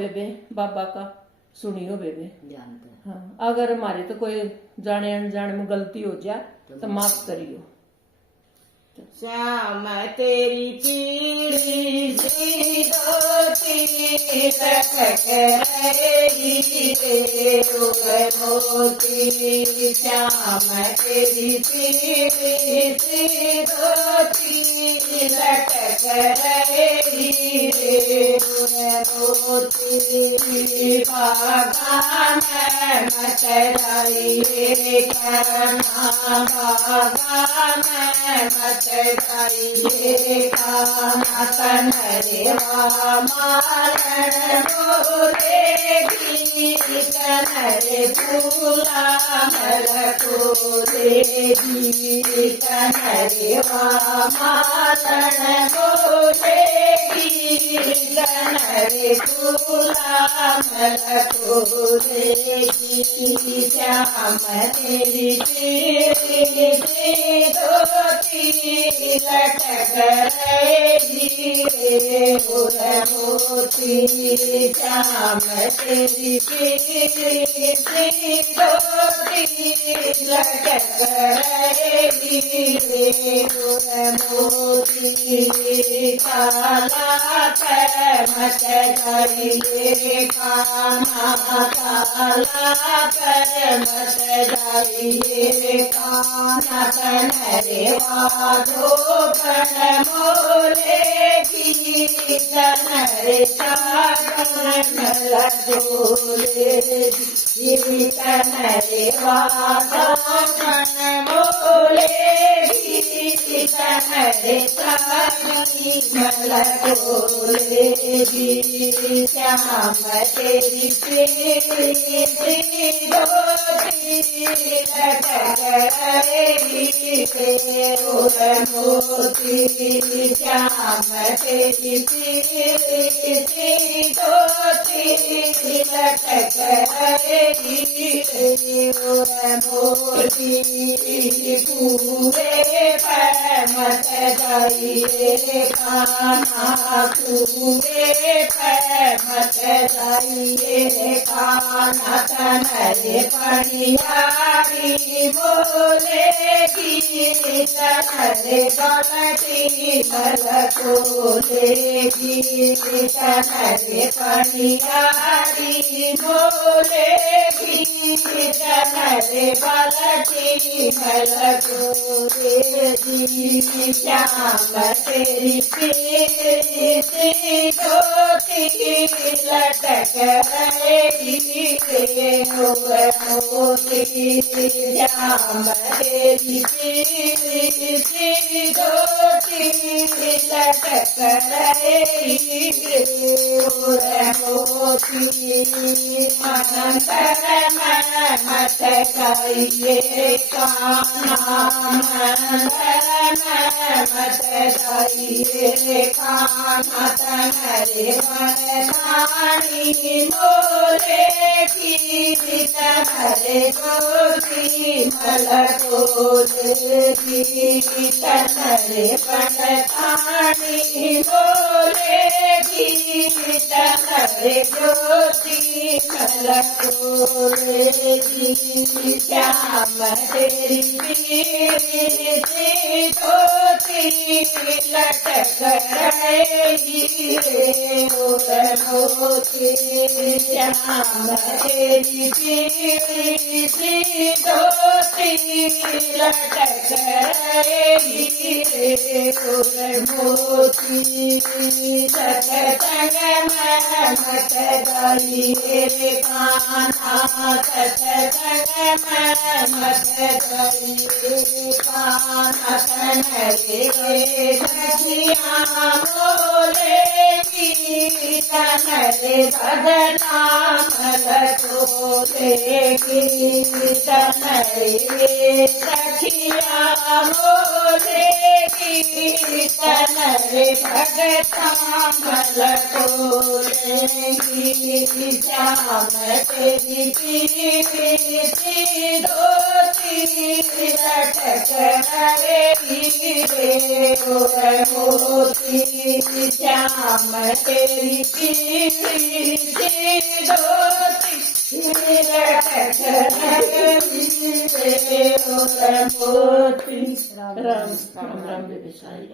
बेबे बाबा का सुनियो बेबे। जानते हाँ, अगर हमारी तो कोई जाने अनजाने में गलती हो जाए तो माफ करियो। श्याम तेरी पीली सी धोती लटक रहेगी रे मोती। श्याम तेरी पीली सी धोती लटक रहेगी रे मोती। बागान मत जाइए करना, बागान मत जाइए काना कनरेवा मारण बोलेगी, कनरे फूला मल खोलेगी, कनरेवा मारण बोलेगी, कनरे फूला मल खोलेगी। श्याम तेरी पीली धोती लटक रहेगी रे मोती। श्याम तेरी पीली धोती लटक रहेगी रे मोती। काला कर मत जाइए काना, काला कर मत जाइए काना कनरेवा धोपन मोलेगी, कनरे सागन लडोलेगी, कनरेवा धोपन मोलेगी, कनरे सागन लडोलेगी। श्याम तेरी पीली धोती लटक रहेगी रे मोती। श्याम तेरी पीली धोती लटक रहेगी रे मोती। पूरे पर मत जाइए काना, पूरे पर मत जाइए काना, कनरे पनियारी बोलेगी, कनरे गलती मल खोलेगी, कनरे पनियारी बोलेगी, कनरे गलती मल खोलेगी। श्याम तेरी पीली धोती लटक रहेगी रे मोती। श्याम तेरी पीली धोती लटक रहेगी रे मोती। मन कर मत जाइए काना, मन कर मत जाइए काना, कनरे वरदानी मोलेगी, कनरे गोदी मल खोलेगी, कनरे वरदानी मोलेगी, कनरे गोदी मल खोलेगी। श्याम तेरी पीली धोती लटक रहेगी रे मोती। श्याम तेरी पीली धोती लटक रहेगी रे मोती। सतसंग मत जाइए काना, सतसंग मत जाइए काना, कनरे सखियाँ बोलेगी, कनरे बदनाम खोलेगी, कनरे सखियाँ बोलेगी, कनरे भगताम खोलेगी। श्याम तेरी पीली धोती लटक रहेगी रे मोती। मोती श्याम तेरी पीली सी धोती मोती राम राम राम बेबी साई